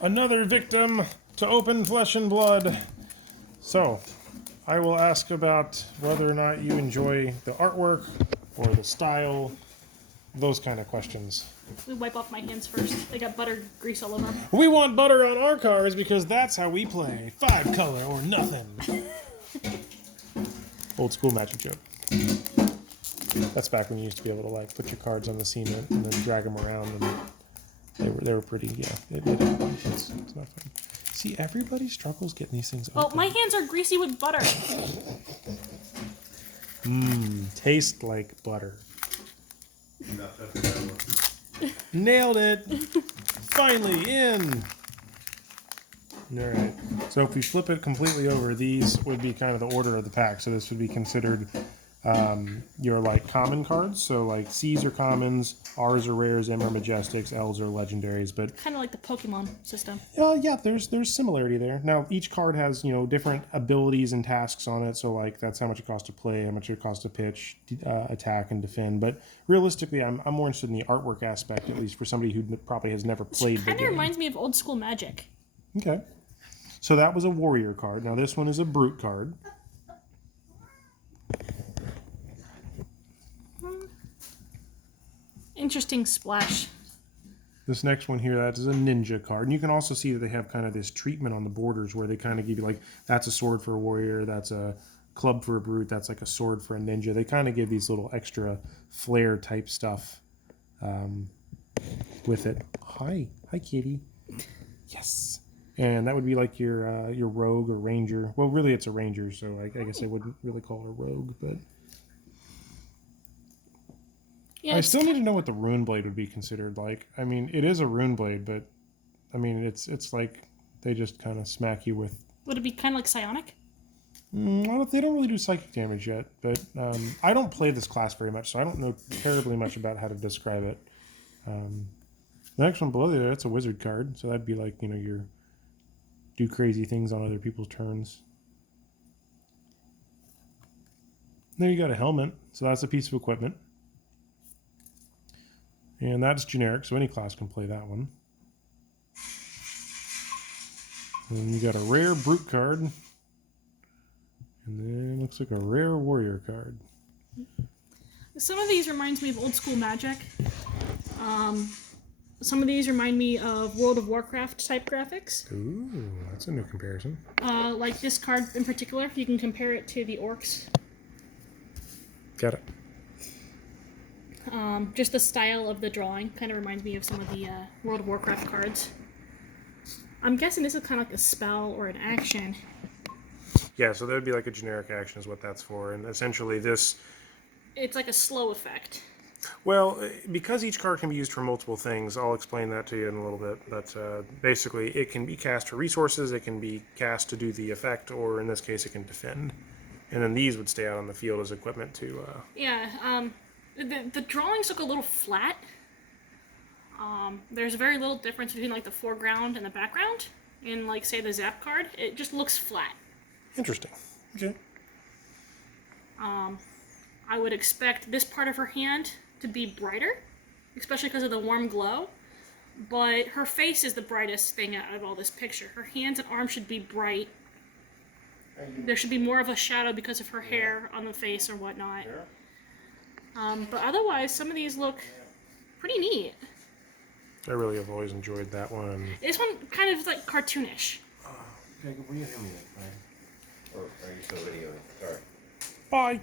Another victim to open flesh and blood. So, I will ask about whether or not you enjoy the artwork or the style, those kind of questions. We wipe off my hands first. They got butter grease all over them. We want butter on our cards because that's how we play. 5 color or nothing. Old school Magic joke. That's back when you used to be able to like put your cards on the cement and then drag them around, and they were pretty. Yeah, it happened. It's not fun. See, everybody struggles getting these things open. Oh, my hands are greasy with butter. Taste like butter. Nailed it! Finally in! Alright, so if we flip it completely over, these would be kind of the order of the pack. So this would be considered your like common cards. So like C's are commons, R's are rares, M are majestics, L's are legendaries. But kind of like the Pokemon system. Yeah, there's similarity there. Now each card has different abilities and tasks on it. So like that's how much it costs to play, how much it costs to pitch, attack, and defend. But realistically, I'm more interested in the artwork aspect, at least for somebody who probably has never played. It kind of reminds me of old school Magic. Okay, so that was a warrior card. Now this one is a brute card. Interesting splash. This next one here, that is a ninja card. And you can also see that they have kind of this treatment on the borders where they kind of give you like, that's a sword for a warrior, that's a club for a brute, that's like a sword for a ninja. They kind of give these little extra flair type stuff with it. Hi kitty. Yes. And that would be like your rogue or ranger. Well, really it's a ranger, so I guess I wouldn't really call it a rogue, but... Yeah, I still need to know what the Runeblade would be considered like. I mean, it is a Runeblade, but I mean, it's like they just kind of smack you with... Would it be kind of like Psionic? They don't really do psychic damage yet, but I don't play this class very much, so I don't know terribly much about how to describe it. The next one below there, that's a wizard card, so that'd be like, your do crazy things on other people's turns. There you got a helmet, so that's a piece of equipment. And that's generic, so any class can play that one. And then you got a rare brute card. And then it looks like a rare warrior card. Some of these reminds me of old school Magic. Some of these remind me of World of Warcraft type graphics. Ooh, that's a new comparison. Like this card in particular, you can compare it to the Orcs. Got it. Just the style of the drawing kind of reminds me of some of the World of Warcraft cards. I'm guessing this is kind of like a spell or an action. Yeah, so that would be like a generic action is what that's for. And essentially this... It's like a slow effect. Well, because each card can be used for multiple things, I'll explain that to you in a little bit. But basically, it can be cast for resources, it can be cast to do the effect, or in this case, it can defend. And then these would stay out on the field as equipment to... The drawings look a little flat. There's very little difference between like the foreground and the background. In like say the Zap card, it just looks flat. Interesting. Okay. I would expect this part of her hand to be brighter, especially because of the warm glow. But her face is the brightest thing out of all this picture. Her hands and arms should be bright. There should be more of a shadow because of her hair on the face or whatnot. But otherwise, some of these look pretty neat. I really have always enjoyed that one. This one kind of like cartoonish. Jacob, will you hand me that card? Or are you still videoing? Sorry. Bye.